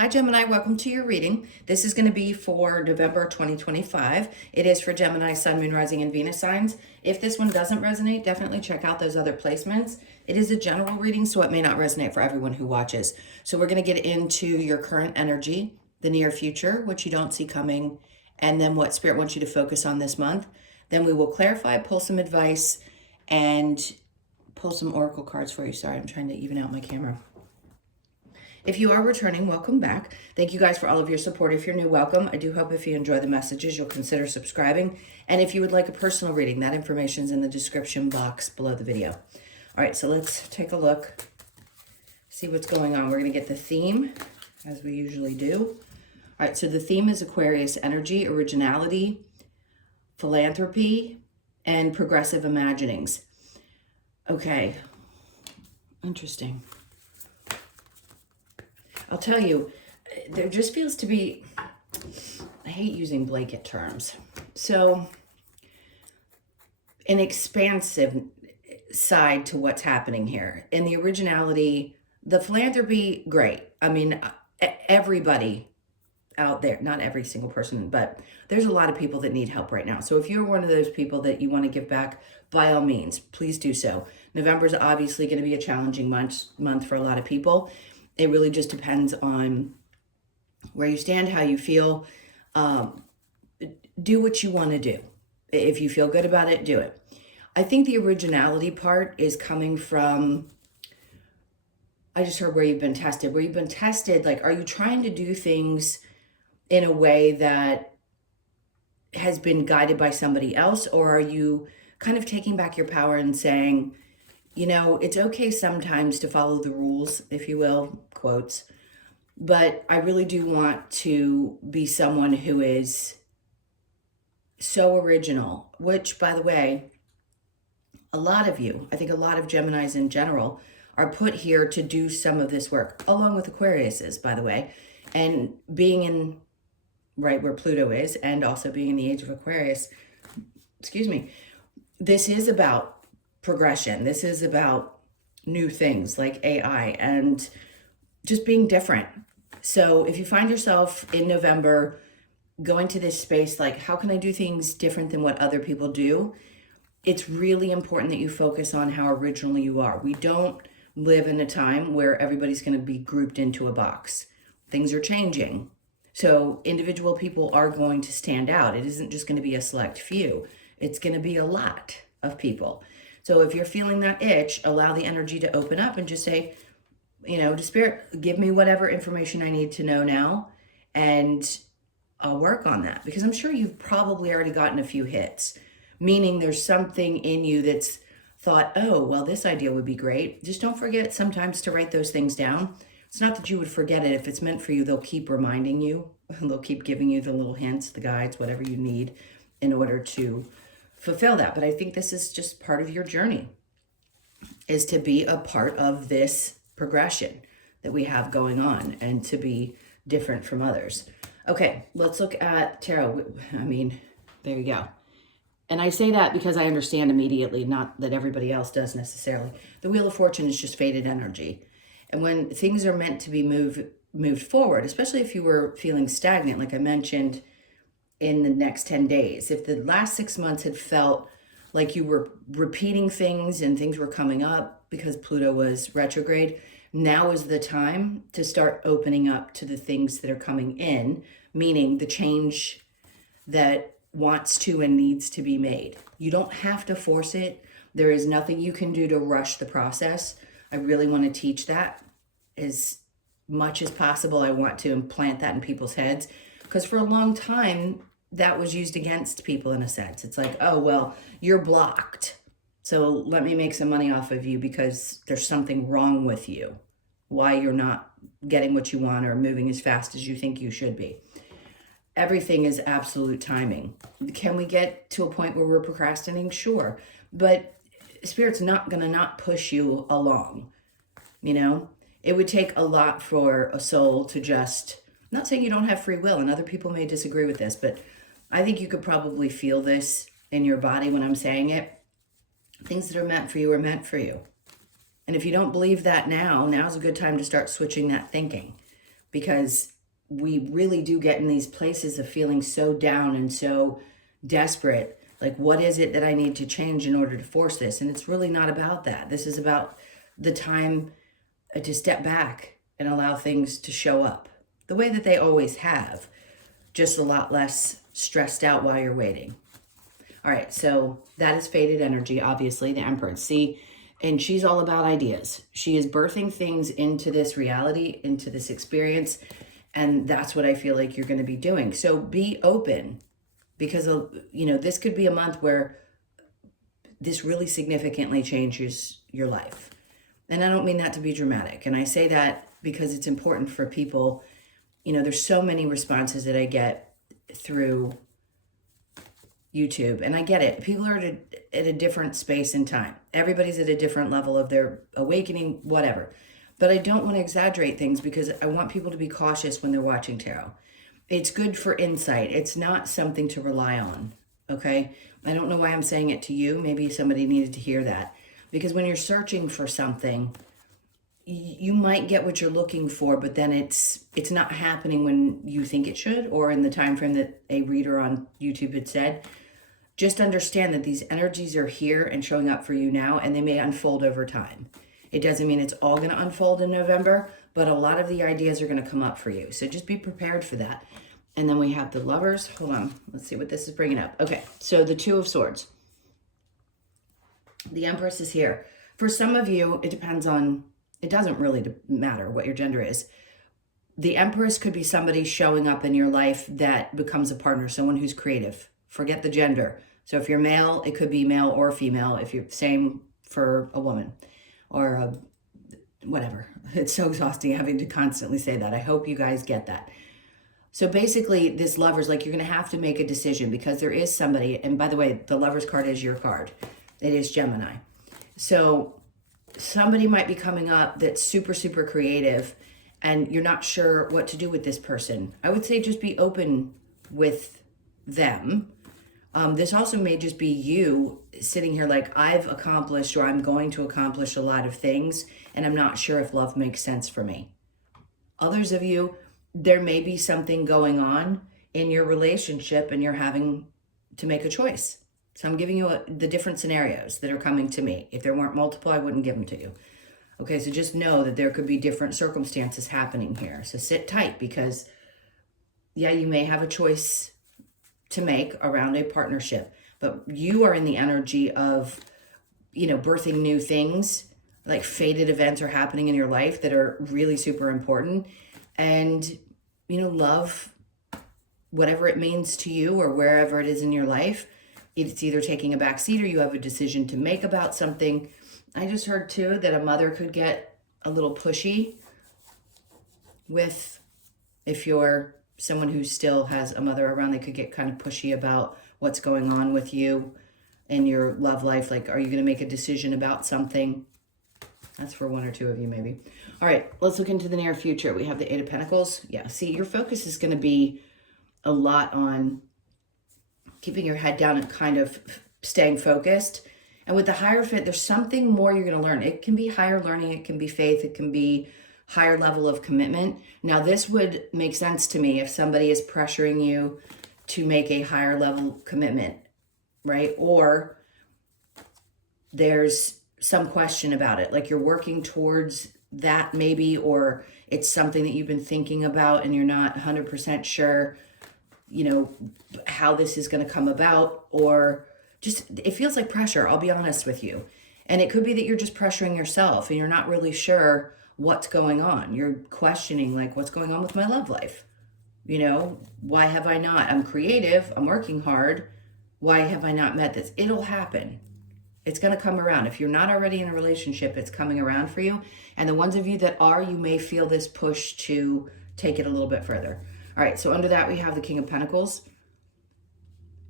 Hi Gemini, welcome to your reading. This is going to be for November 2025. It is for Gemini, Sun, Moon, Rising, and Venus signs. If this one doesn't resonate, definitely check out those other placements. It is a general reading, so it may not resonate for everyone who watches. So we're going to get into your current energy, the near future, which you don't see coming, and then what Spirit wants you to focus on this month. Then we will clarify, pull some advice, and pull some oracle cards for you. Sorry, I'm trying to even out my camera. If you are returning, welcome back. Thank you guys for all of your support. If you're new, welcome. I do hope if you enjoy the messages, you'll consider subscribing. And if you would like a personal reading, that information is in the description box below the video. All right, so let's take a look, see what's going on. We're going to get the theme, as we usually do. All right, so the theme is Aquarius energy, originality, philanthropy, and progressive imaginings. Okay, interesting. I'll tell you, there just feels to be, I hate using blanket terms. So, an expansive side to what's happening here. In the originality, the philanthropy, great. I mean, everybody out there, not every single person, but there's a lot of people that need help right now. So if you're one of those people that you want to give back, by all means, please do so. November is obviously going to be a challenging month for a lot of people. It really just depends on where you stand, how you feel. Do what you want to do. If you feel good about it, do it. I think the originality part is coming from, I just heard where you've been tested. Where you've been tested, like, are you trying to do things in a way that has been guided by somebody else? Or are you kind of taking back your power and saying, you know, it's okay sometimes to follow the rules, if you will, quotes, but I really do want to be someone who is so original, which, by the way, a lot of you, I think a lot of Geminis in general, are put here to do some of this work, along with Aquariuses, by the way, and being in right where Pluto is, and also being in the age of Aquarius, excuse me, this is about progression. This is about new things like AI and just being different. So if you find yourself in November going to this space, like, how can I do things different than what other people do? It's really important that you focus on how original you are. We don't live in a time where everybody's going to be grouped into a box. Things are changing. So individual people are going to stand out. It isn't just going to be a select few. It's going to be a lot of people. So if you're feeling that itch, allow the energy to open up and just say, you know, to Spirit, give me whatever information I need to know now, and I'll work on that. Because I'm sure you've probably already gotten a few hits, meaning there's something in you that's thought, oh, well, this idea would be great. Just don't forget sometimes to write those things down. It's not that you would forget it. If it's meant for you, they'll keep reminding you. They'll keep giving you the little hints, the guides, whatever you need in order to fulfill that. But I think this is just part of your journey, is to be a part of this progression that we have going on and to be different from others. Okay, let's look at tarot. I mean, there you go. And I say that because I understand immediately, not that everybody else does necessarily. The Wheel of Fortune is just fated energy. And when things are meant to be moved forward, especially if you were feeling stagnant, like I mentioned, in the next 10 days. If the last 6 months had felt like you were repeating things and things were coming up because Pluto was retrograde, now is the time to start opening up to the things that are coming in, meaning the change that wants to and needs to be made. You don't have to force it. There is nothing you can do to rush the process. I really want to teach that as much as possible. I want to implant that in people's heads, because for a long time, that was used against people in a sense. It's like, oh, well, you're blocked, so let me make some money off of you because there's something wrong with you, why you're not getting what you want or moving as fast as you think you should be. Everything is absolute timing. Can we get to a point where we're procrastinating? Sure. But Spirit's not going to not push you along. You know, it would take a lot for a soul to just, I'm not saying you don't have free will, and other people may disagree with this, but I think you could probably feel this in your body when I'm saying it. Things that are meant for you are meant for you. And if you don't believe that now, now's a good time to start switching that thinking. because we really do get in these places of feeling so down and so desperate. Like, what is it that I need to change in order to force this? And it's really not about that. This is about the time to step back and allow things to show up the way that they always have, just a lot less stressed out while you're waiting. All right, so that is faded energy, obviously, the Empress. See, and she's all about ideas. She is birthing things into this reality, into this experience, and that's what I feel like you're going to be doing. So be open, because, you know, this could be a month where this really significantly changes your life. And I don't mean that to be dramatic. And I say that because it's important for people. You know, there's so many responses that I get through YouTube, and I get it. People are at a different space and time. Everybody's at a different level of their awakening, whatever. But I don't want to exaggerate things, because I want people to be cautious when they're watching tarot. It's good for insight. It's not something to rely on, okay? I don't know why I'm saying it to you. Maybe somebody needed to hear that. Because when you're searching for something, you might get what you're looking for, but then it's not happening when you think it should, or in the time frame that a reader on YouTube had said. Just understand that these energies are here and showing up for you now, and they may unfold over time. It doesn't mean it's all going to unfold in November, but a lot of the ideas are going to come up for you. So just be prepared for that. And then we have the Lovers. Hold on. Let's see what this is bringing up. Okay, so the Two of Swords. The Empress is here. For some of you, it depends on, it doesn't really matter what your gender is. The Empress could be somebody showing up in your life that becomes a partner, someone who's creative. Forget the gender. So if you're male, it could be male or female. If you're same for a woman or whatever. It's so exhausting having to constantly say that. I hope you guys get that. So basically, this Lovers, like, you're going to have to make a decision, because there is somebody, and by the way, the Lovers card is your card. It is Gemini. So somebody might be coming up that's super, super creative, and you're not sure what to do with this person. I would say just be open with them. This also may just be you sitting here like, I've accomplished, or I'm going to accomplish a lot of things, and I'm not sure if love makes sense for me. Others of you, there may be something going on in your relationship, and you're having to make a choice. So I'm giving you the different scenarios that are coming to me. If there weren't multiple, I wouldn't give them to you. Okay, so just know that there could be different circumstances happening here. So sit tight, because, yeah, you may have a choice to make around a partnership, but you are in the energy of, you know, birthing new things. Like, fated events are happening in your life that are really super important. And, you know, love, whatever it means to you or wherever it is in your life, it's either taking a back seat or you have a decision to make about something. I just heard too that a mother could get a little pushy with, if you're someone who still has a mother around, they could get kind of pushy about what's going on with you in your love life. Like, are you going to make a decision about something? That's for one or two of you, maybe. All right, let's look into the near future. We have the Eight of Pentacles. Yeah, see, your focus is going to be a lot on keeping your head down and kind of staying focused. And with the Hierophant, there's something more you're going to learn. It can be higher learning. It can be faith. It can be higher level of commitment. Now, this would make sense to me if somebody is pressuring you to make a higher level commitment, right? Or there's some question about it, like you're working towards that maybe, or it's something that you've been thinking about and you're not 100% sure, you know, how this is going to come about, or just, it feels like pressure, I'll be honest with you. And it could be that you're just pressuring yourself and you're not really sure what's going on. You're questioning, like, what's going on with my love life? You know, why have I not? I'm creative. I'm working hard. Why have I not met this? It'll happen. It's going to come around. If you're not already in a relationship, it's coming around for you. And the ones of you that are, you may feel this push to take it a little bit further. All right, so under that, we have the King of Pentacles.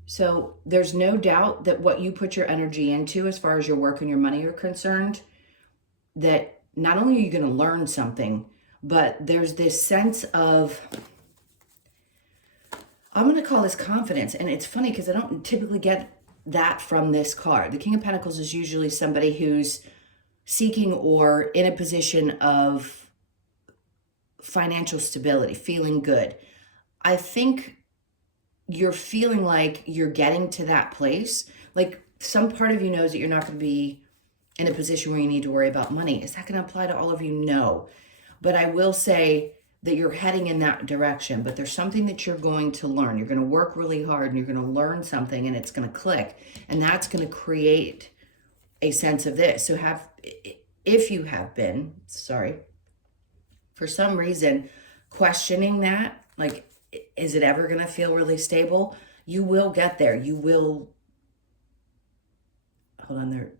So there's no doubt that what you put your energy into as far as your work and your money are concerned, that not only are you going to learn something, but there's this sense of, I'm going to call this confidence. And it's funny because I don't typically get that from this card. The King of Pentacles is usually somebody who's seeking or in a position of financial stability, feeling good. I think you're feeling like you're getting to that place. Like some part of you knows that you're not going to be in a position where you need to worry about money. Is that going to apply to all of you? No. But I will say that you're heading in that direction, but there's something that you're going to learn. You're going to work really hard and you're going to learn something and it's going to click. And that's going to create a sense of this. So if you have been, for some reason, questioning that, like, is it ever going to feel really stable? You will get there. You will, hold on there.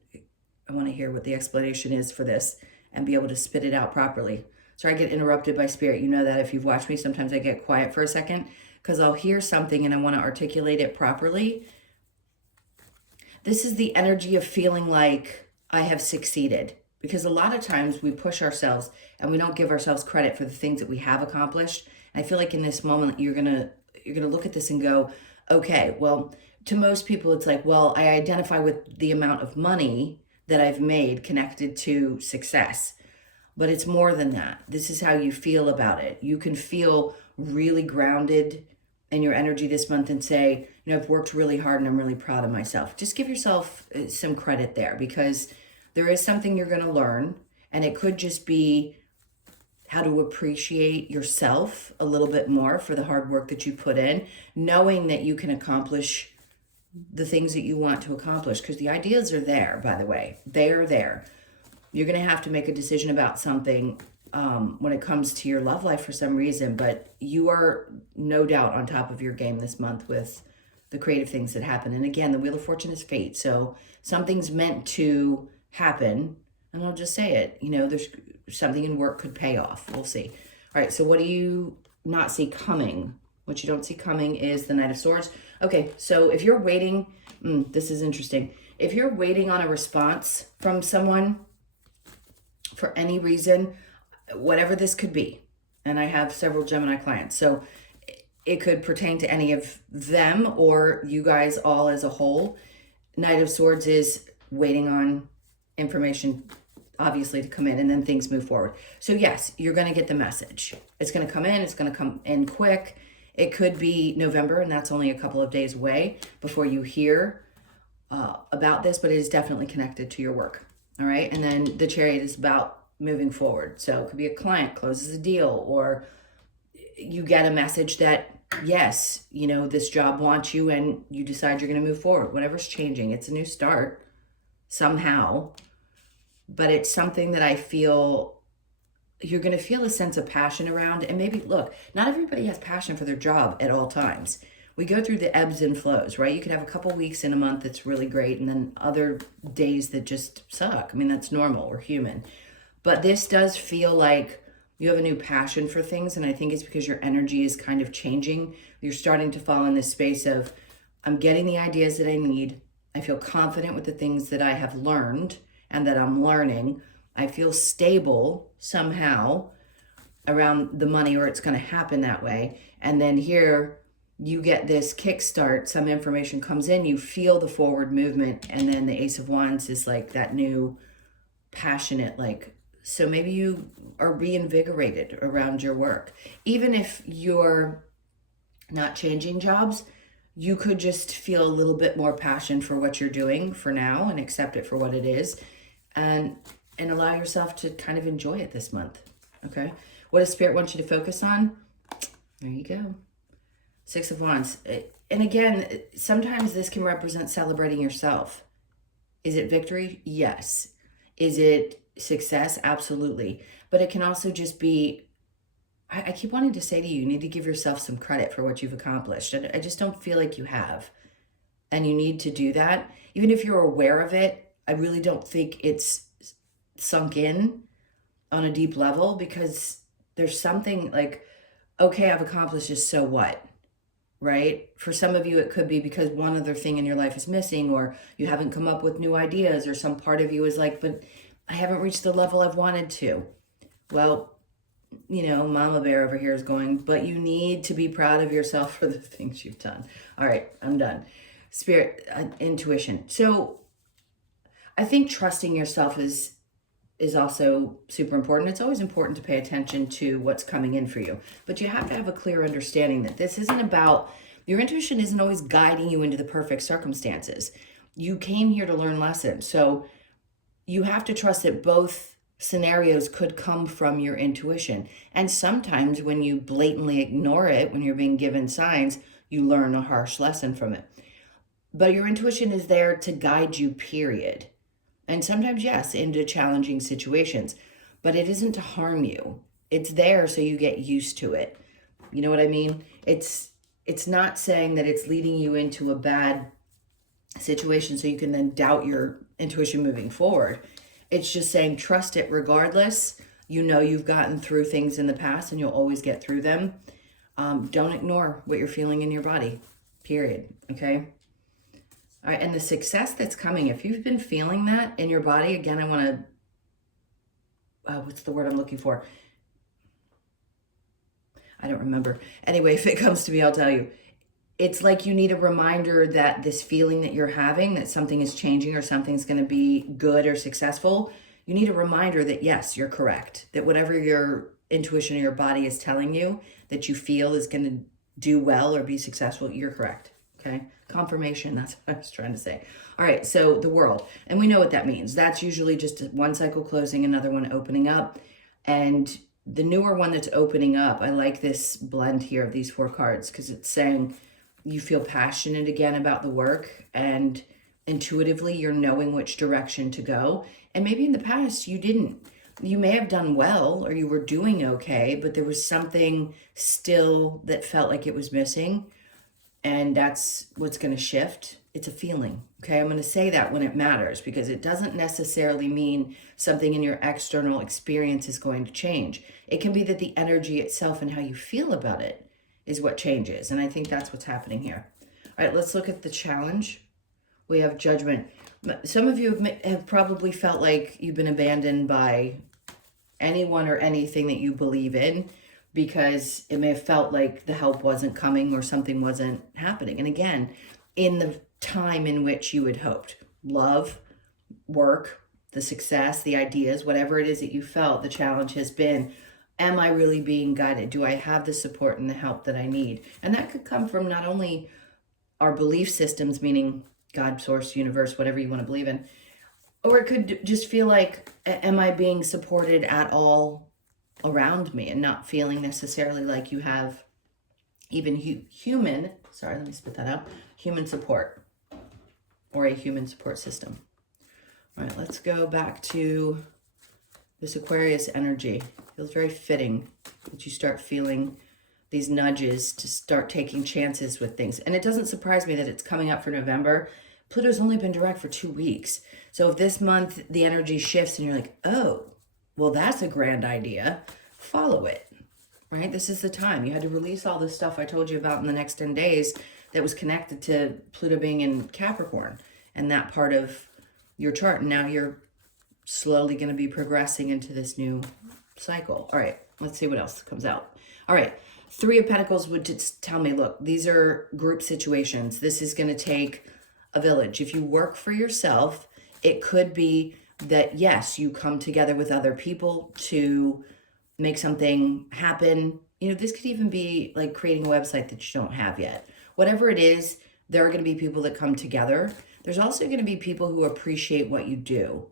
I want to hear what the explanation is for this and be able to spit it out properly. Sorry, I get interrupted by spirit. You know that if you've watched me, sometimes I get quiet for a second because I'll hear something and I want to articulate it properly. This is the energy of feeling like I have succeeded, because a lot of times we push ourselves and we don't give ourselves credit for the things that we have accomplished. And I feel like in this moment, you're gonna look at this and go, okay, well, to most people, it's like, well, I identify with the amount of money that I've made connected to success. But it's more than that. This is how you feel about it. You can feel really grounded in your energy this month and say, you know, I've worked really hard and I'm really proud of myself. Just give yourself some credit there, because there is something you're going to learn, and it could just be how to appreciate yourself a little bit more for the hard work that you put in, knowing that you can accomplish the things that you want to accomplish, because the ideas are there, by the way. They are there. You're going to have to make a decision about something when it comes to your love life for some reason, but you are no doubt on top of your game this month with the creative things that happen. And again, the Wheel of Fortune is fate. So something's meant to happen, and I'll just say it, you know, there's something in work could pay off. We'll see. All right, so what do you not see coming? What you don't see coming is the Knight of Swords. Okay, so if you're waiting, this is interesting. If you're waiting on a response from someone for any reason, whatever this could be, and I have several Gemini clients, so it could pertain to any of them or you guys all as a whole. Knight of Swords is waiting on information, obviously, to come in, and then things move forward. So yes, you're going to get the message. It's going to come in. It's going to come in quick. It could be November, and that's only a couple of days away before you hear about this, but it is definitely connected to your work. All right. And then the Chariot is about moving forward. So it could be a client closes a deal, or you get a message that, yes, you know, this job wants you and you decide you're going to move forward. Whatever's changing, it's a new start somehow, but it's something that I feel you're going to feel a sense of passion around. And maybe, look, not everybody has passion for their job at all times. We go through the ebbs and flows, right? You could have a couple weeks in a month that's really great, and then other days that just suck. I mean, that's normal. We're human. But this does feel like you have a new passion for things, and I think it's because your energy is kind of changing. You're starting to fall in this space of, I'm getting the ideas that I need. I feel confident with the things that I have learned and that I'm learning. I feel stable somehow around the money, or it's going to happen that way. And then here you get this kickstart, some information comes in, you feel the forward movement, and then the Ace of Wands is like that new passionate, like, so maybe you are reinvigorated around your work. Even if you're not changing jobs, you could just feel a little bit more passion for what you're doing for now and accept it for what it is, and allow yourself to kind of enjoy it this month. Okay. What does Spirit want you to focus on? There you go. Six of Wands. And again, sometimes this can represent celebrating yourself. Is it victory? Yes. Is it success? Absolutely. But it can also just be, I keep wanting to say to you, you need to give yourself some credit for what you've accomplished. And I just don't feel like you have. And you need to do that. Even if you're aware of it, I really don't think it's sunk in on a deep level, because there's something like, okay, I've accomplished this, so what? Right? For some of you, it could be because one other thing in your life is missing, or you haven't come up with new ideas, or some part of you is like, but I haven't reached the level I've wanted to. Well, you know, Mama Bear over here is going, but you need to be proud of yourself for the things you've done. All right, I'm done. Spirit, intuition. So I think trusting yourself is is also super important. It's always important to pay attention to what's coming in for you, but you have to have a clear understanding that this isn't about, your intuition isn't always guiding you into the perfect circumstances. You came here to learn lessons. So you have to trust that both scenarios could come from your intuition. And sometimes when you blatantly ignore it, when you're being given signs, you learn a harsh lesson from it. But your intuition is there to guide you, period. And sometimes, yes, into challenging situations, but it isn't to harm you. It's there so you get used to it. You know what I mean? It's not saying that it's leading you into a bad situation so you can then doubt your intuition moving forward. It's just saying trust it regardless. You know you've gotten through things in the past and you'll always get through them. Don't ignore what you're feeling in your body, period. Okay? All right, and the success that's coming, if you've been feeling that in your body, again, I want to, what's the word I'm looking for? I don't remember. Anyway, if it comes to me, I'll tell you. It's like you need a reminder that this feeling that you're having, that something is changing or something's going to be good or successful, you need a reminder that, yes, you're correct. That whatever your intuition or your body is telling you that you feel is going to do well or be successful, you're correct. Okay? Confirmation, that's what I was trying to say. All right, so the world. And we know what that means. That's usually just one cycle closing, another one opening up. And the newer one that's opening up, I like this blend here of these 4 cards because it's saying you feel passionate again about the work and intuitively you're knowing which direction to go. And maybe in the past you didn't. You may have done well or you were doing okay, but there was something still that felt like it was missing. And that's what's going to shift. It's a feeling. Okay, I'm going to say that when it matters because it doesn't necessarily mean something in your external experience is going to change. It can be that the energy itself and how you feel about it is what changes. And I think that's what's happening here. All right, let's look at the challenge. We have judgment. Some of you have probably felt like you've been abandoned by anyone or anything that you believe in, because it may have felt like the help wasn't coming or something wasn't happening. And again, in the time in which you had hoped, love, work, the success, the ideas, whatever it is that you felt, the challenge has been, am I really being guided? Do I have the support and the help that I need? And that could come from not only our belief systems, meaning God, source, universe, whatever you want to believe in, or it could just feel like, am I being supported at all around me and not feeling necessarily like you have even human, sorry, let me spit that out, human support or a human support system. All right, let's go back to this Aquarius energy. Feels very fitting that you start feeling these nudges to start taking chances with things. And it doesn't surprise me that it's coming up for November. Pluto's only been direct for 2 weeks. So if this month the energy shifts and you're like, oh, well, that's a grand idea, follow it, right? This is the time. You had to release all this stuff I told you about in the next 10 days that was connected to Pluto being in Capricorn and that part of your chart. And now you're slowly going to be progressing into this new cycle. All right, let's see what else comes out. All right, 3 of Pentacles would just tell me, look, these are group situations. This is going to take a village. If you work for yourself, it could be that, yes, you come together with other people to make something happen. You know, this could even be like creating a website that you don't have yet. Whatever it is, there are going to be people that come together. There's also going to be people who appreciate what you do.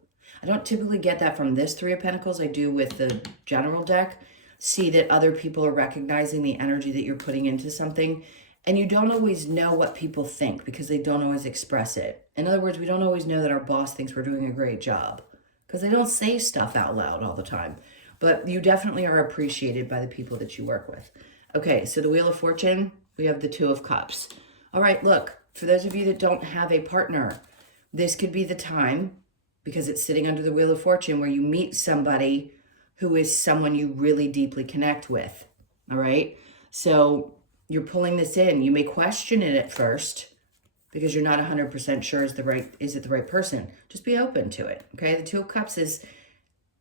I don't typically get that from this 3 of Pentacles. I do with the general deck. See that other people are recognizing the energy that you're putting into something. And you don't always know what people think because they don't always express it. In other words, we don't always know that our boss thinks we're doing a great job because they don't say stuff out loud all the time. But you definitely are appreciated by the people that you work with. Okay, so the Wheel of Fortune, we have the 2 of Cups. All right, look, for those of you that don't have a partner, this could be the time, because it's sitting under the Wheel of Fortune, where you meet somebody who is someone you really deeply connect with. All right, so you're pulling this in. You may question it at first because you're not 100% sure is it the right person. Just be open to it, okay? The 2 of Cups is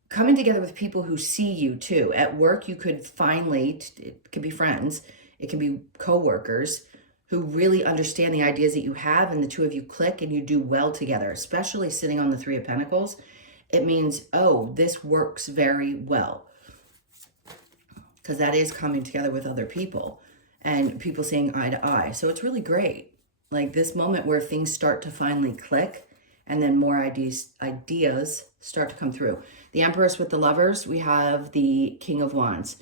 coming together with people who see you too. At work, you could finally, it could be friends, it can be co-workers who really understand the ideas that you have, and the 2 of you click and you do well together, especially sitting on the 3 of Pentacles. it means, oh, this works very well. Because that is coming together with other people and people seeing eye to eye. So it's really great. Like this moment where things start to finally click and then more ideas start to come through. The Empress with the Lovers, we have the King of Wands.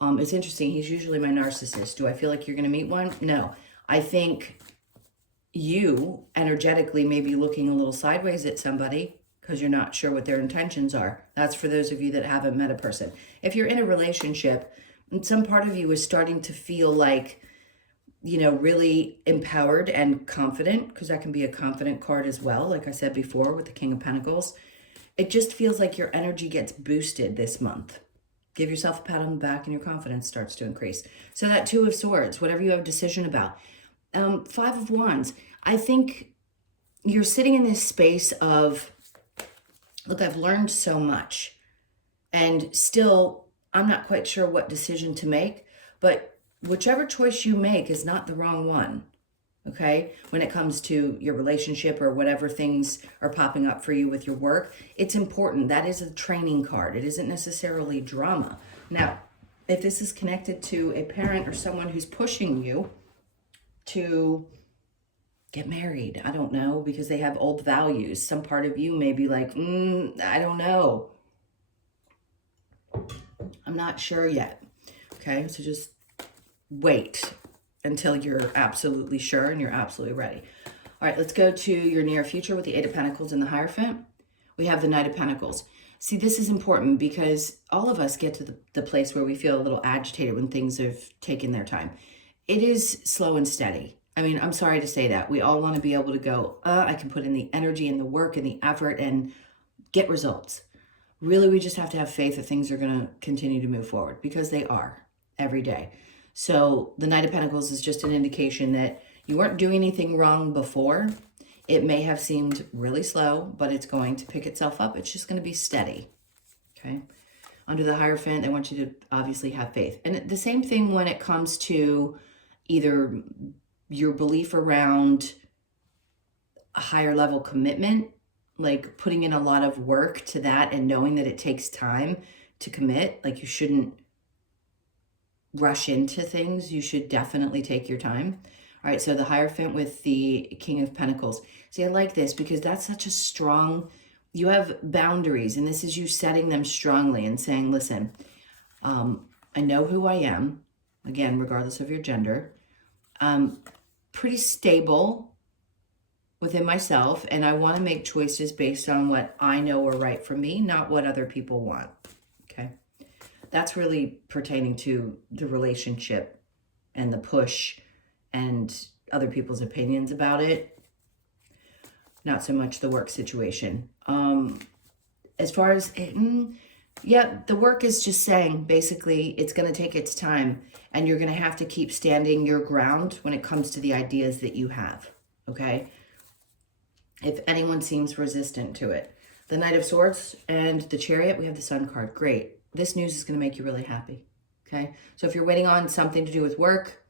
It's interesting. He's usually my narcissist. Do I feel like you're going to meet one? No. I think you energetically may be looking a little sideways at somebody because you're not sure what their intentions are. That's for those of you that haven't met a person. If you're in a relationship, and some part of you is starting to feel like, you know, really empowered and confident, because that can be a confident card as well. Like I said before with the King of Pentacles, it just feels like your energy gets boosted this month. Give yourself a pat on the back and your confidence starts to increase. So that Two of Swords, whatever you have a decision about. Five of Wands, I think you're sitting in this space of, look, I've learned so much and still I'm not quite sure what decision to make, but whichever choice you make is not the wrong one, okay? When it comes to your relationship or whatever things are popping up for you with your work, it's important. That is a training card. It isn't necessarily drama. Now, if this is connected to a parent or someone who's pushing you to get married, I don't know, because they have old values. Some part of you may be like, I don't know. I'm not sure yet. Okay, so just wait until you're absolutely sure and you're absolutely ready. All right, let's go to your near future with the Eight of Pentacles and the Hierophant. We have the Knight of Pentacles. See, this is important because all of us get to the place where we feel a little agitated when things have taken their time. It is slow and steady. I mean, I'm sorry to say that. We all want to be able to go, I can put in the energy and the work and the effort and get results. Really, we just have to have faith that things are going to continue to move forward, because they are every day. So the Knight of Pentacles is just an indication that you weren't doing anything wrong before. It may have seemed really slow, but it's going to pick itself up. It's just going to be steady, okay? Under the Hierophant, they want you to obviously have faith. And the same thing when it comes to either your belief around a higher level commitment, like putting in a lot of work to that and knowing that it takes time to commit. Like you shouldn't rush into things. You should definitely take your time. All right, so the Hierophant with the King of Pentacles. See, I like this because that's such a strong, you have boundaries, and this is you setting them strongly and saying, listen, I know who I am, again, regardless of your gender. Pretty stable within myself, and I want to make choices based on what I know are right for me, not what other people want, okay? That's really pertaining to the relationship and the push and other people's opinions about it, not so much the work situation. As far as, yeah, the work is just saying, basically, it's going to take its time, and you're going to have to keep standing your ground when it comes to the ideas that you have, okay? If anyone seems resistant to it. The Knight of Swords and the Chariot, we have the Sun card. Great. This news is going to make you really happy, okay? So if you're waiting on something to do with work,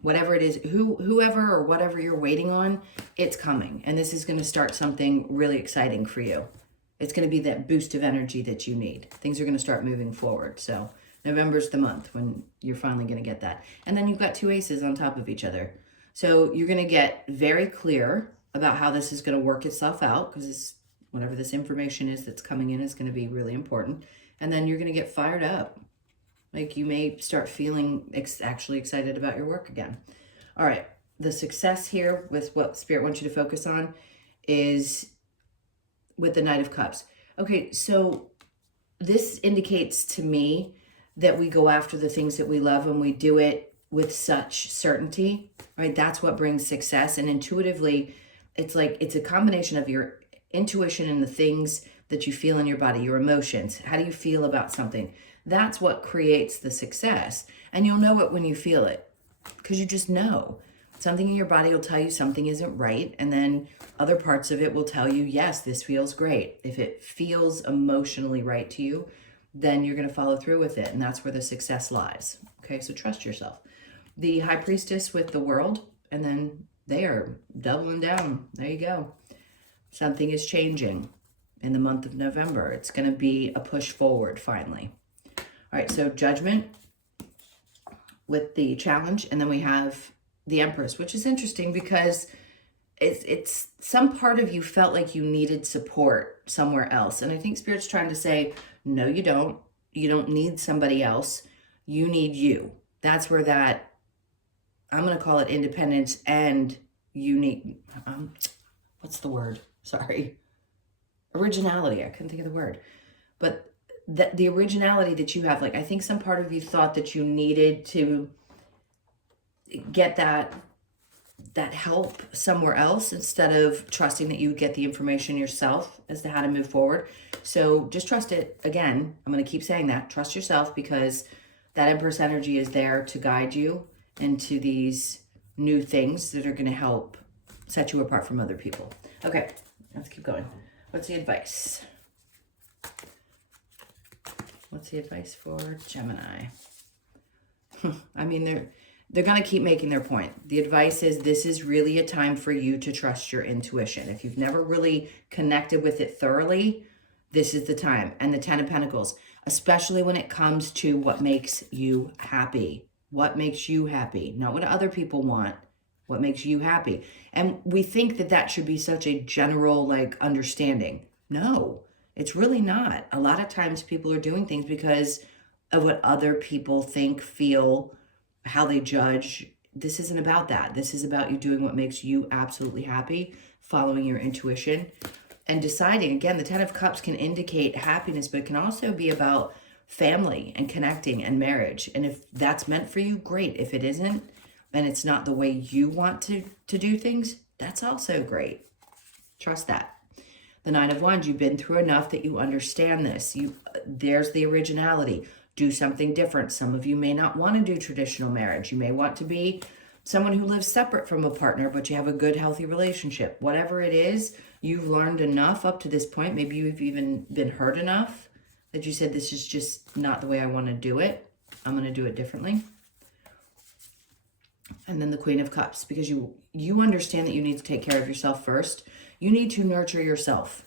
whatever it is, whoever or whatever you're waiting on, it's coming. And this is going to start something really exciting for you. It's going to be that boost of energy that you need. Things are going to start moving forward. So November's the month when you're finally going to get that. And then you've got two aces on top of each other. So you're going to get very clear about how this is going to work itself out, because whatever this information is that's coming in is going to be really important. And then you're going to get fired up. Like you may start feeling actually excited about your work again. All right. The success here with what Spirit wants you to focus on is with the Knight of Cups. Okay, so this indicates to me that we go after the things that we love and we do it with such certainty, right? That's what brings success. And intuitively, it's like it's a combination of your intuition and the things that you feel in your body, your emotions. How do you feel about something? That's what creates the success. And you'll know it when you feel it, because you just know. Something in your body will tell you something isn't right, and then other parts of it will tell you, yes, this feels great. If it feels emotionally right to you, then you're going to follow through with it, and that's where the success lies. Okay, so trust yourself. The High Priestess with the World, and then they are doubling down. There you go. Something is changing. in the month of November. It's going to be a push forward finally. All right, so Judgment with the Challenge, and then we have the Empress, which is interesting because it's some part of you felt like you needed support somewhere else. And I think Spirit's trying to say, no, you don't. You don't need somebody else. You need you. That's where that, I'm going to call it independence and unique, what's the word? Sorry. Originality. I couldn't think of the word. But the originality that you have, like, I think some part of you thought that you needed to get that help somewhere else instead of trusting that you would get the information yourself as to how to move forward. So just trust it. Again, I'm going to keep saying that. Trust yourself, because that Empress energy is there to guide you into these new things that are going to help set you apart from other people. Okay, let's keep going. What's the advice? What's the advice for Gemini? I mean, they're going to keep making their point. The advice is, this is really a time for you to trust your intuition. If you've never really connected with it thoroughly, this is the time. And the Ten of Pentacles, especially when it comes to what makes you happy. What makes you happy? Not what other people want. What makes you happy? And we think that that should be such a general, like, understanding. No, it's really not. A lot of times people are doing things because of what other people think, feel, how they judge. This isn't about that. This is about you doing what makes you absolutely happy, following your intuition, and deciding. Again, the Ten of Cups can indicate happiness, but it can also be about family and connecting and marriage. And if that's meant for you, great. If it isn't, and it's not the way you want to do things, that's also great. Trust that. The Nine of Wands, you've been through enough that you understand this. There's the originality. Do something different. Some of you may not want to do traditional marriage. You may want to be someone who lives separate from a partner, but you have a good, healthy relationship. Whatever it is, you've learned enough up to this point. Maybe you've even been hurt enough that you said, this is just not the way I want to do it. I'm going to do it differently. And then the Queen of Cups, because you understand that you need to take care of yourself first. You need to nurture yourself.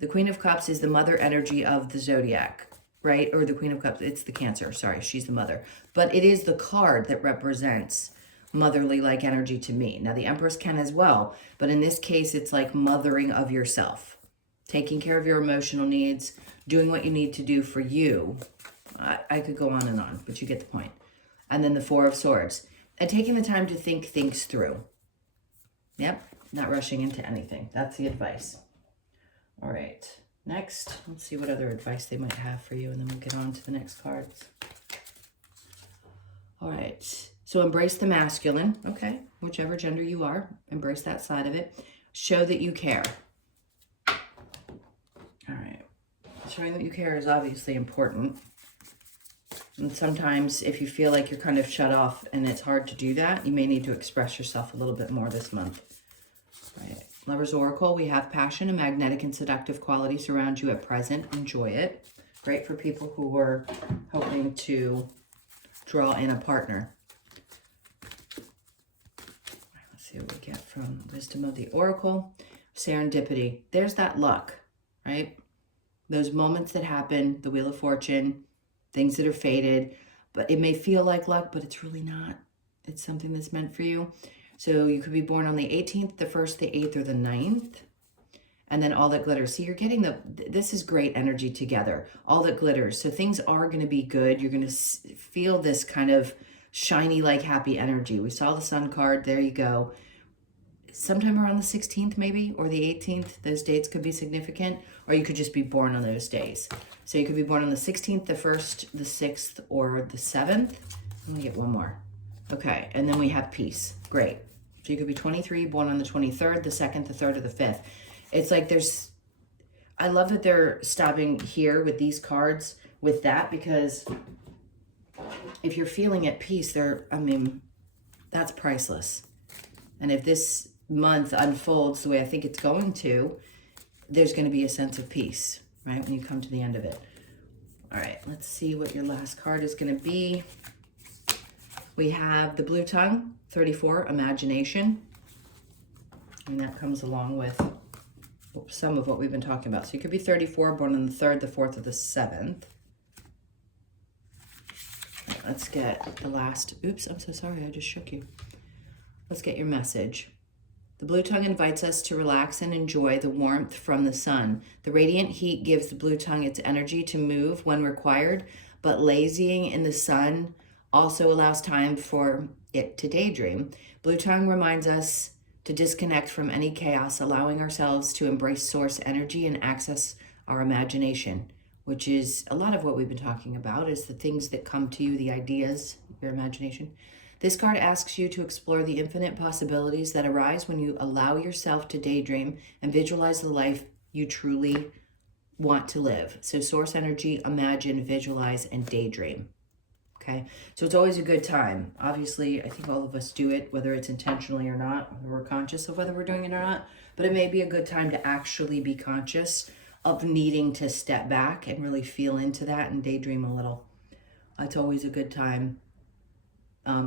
The Queen of Cups is the mother energy of the zodiac, right? Or the Queen of Cups, it's the Cancer. Sorry, she's the mother. But it is the card that represents motherly-like energy to me. Now, the Empress can as well, but in this case, it's like mothering of yourself. Taking care of your emotional needs, doing what you need to do for you. I could go on, but you get the point. And then the Four of Swords. And taking the time to think things through. Yep, not rushing into anything. That's the advice. All right, next, let's see what other advice they might have for you, and then we'll get on to the next cards. All right, so embrace the masculine. Okay, whichever gender you are, embrace that side of it. Show that you care. All right, showing that you care is obviously important. And sometimes if you feel like you're kind of shut off and it's hard to do that, you may need to express yourself a little bit more this month. All right. Lover's Oracle, we have passion and magnetic and seductive qualities around you at present. Enjoy it. Great for people who were hoping to draw in a partner. Let's see what we get from Wisdom of the Oracle. Serendipity. There's that luck, right? Those moments that happen, the Wheel of Fortune, things that are fated, but it may feel like luck, but it's really not. It's something that's meant for you. So you could be born on the 18th, the 1st, the 8th, or the 9th. And then all that glitters. See, you're getting this is great energy together. All that glitters. So things are going to be good. You're going to feel this kind of shiny, like happy energy. We saw the Sun card. There you go. Sometime around the 16th maybe, or the 18th. Those dates could be significant. Or you could just be born on those days. So you could be born on the 16th, the 1st, the 6th, or the 7th. Let me get one more. Okay, and then we have peace. Great. So you could be 23, born on the 23rd, the 2nd, the 3rd, or the 5th. It's like I love that they're stopping here with these cards with that, because if you're feeling at peace, that's priceless. And if this month unfolds the way I think it's going to, there's going to be a sense of peace, right, when you come to the end of it. All right, let's see what your last card is going to be. We have the Blue Tongue, 34, Imagination. And that comes along with some of what we've been talking about. So you could be 34, born on the 3rd, the 4th, or the 7th. Let's get the last, oops, I'm so sorry, I just shook you. Let's get your message. The blue tongue invites us to relax and enjoy the warmth from the sun. The radiant heat gives the blue tongue its energy to move when required, but lazying in the sun also allows time for it to daydream. Blue tongue reminds us to disconnect from any chaos, allowing ourselves to embrace source energy and access our imagination, which is a lot of what we've been talking about, is the things that come to you, the ideas, your imagination. This card asks you to explore the infinite possibilities that arise when you allow yourself to daydream and visualize the life you truly want to live. So source energy, imagine, visualize, and daydream. Okay, so it's always a good time. Obviously, I think all of us do it, whether it's intentionally or not, whether we're conscious of whether we're doing it or not, but it may be a good time to actually be conscious of needing to step back and really feel into that and daydream a little. It's always a good time.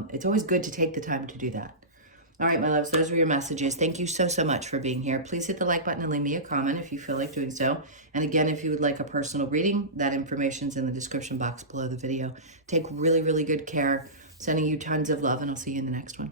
It's always good to take the time to do that. All right, my loves, those were your messages. Thank you so, so much for being here. Please hit the like button and leave me a comment if you feel like doing so. And again, if you would like a personal reading, that information's in the description box below the video. Take really, really good care. Sending you tons of love, and I'll see you in the next one.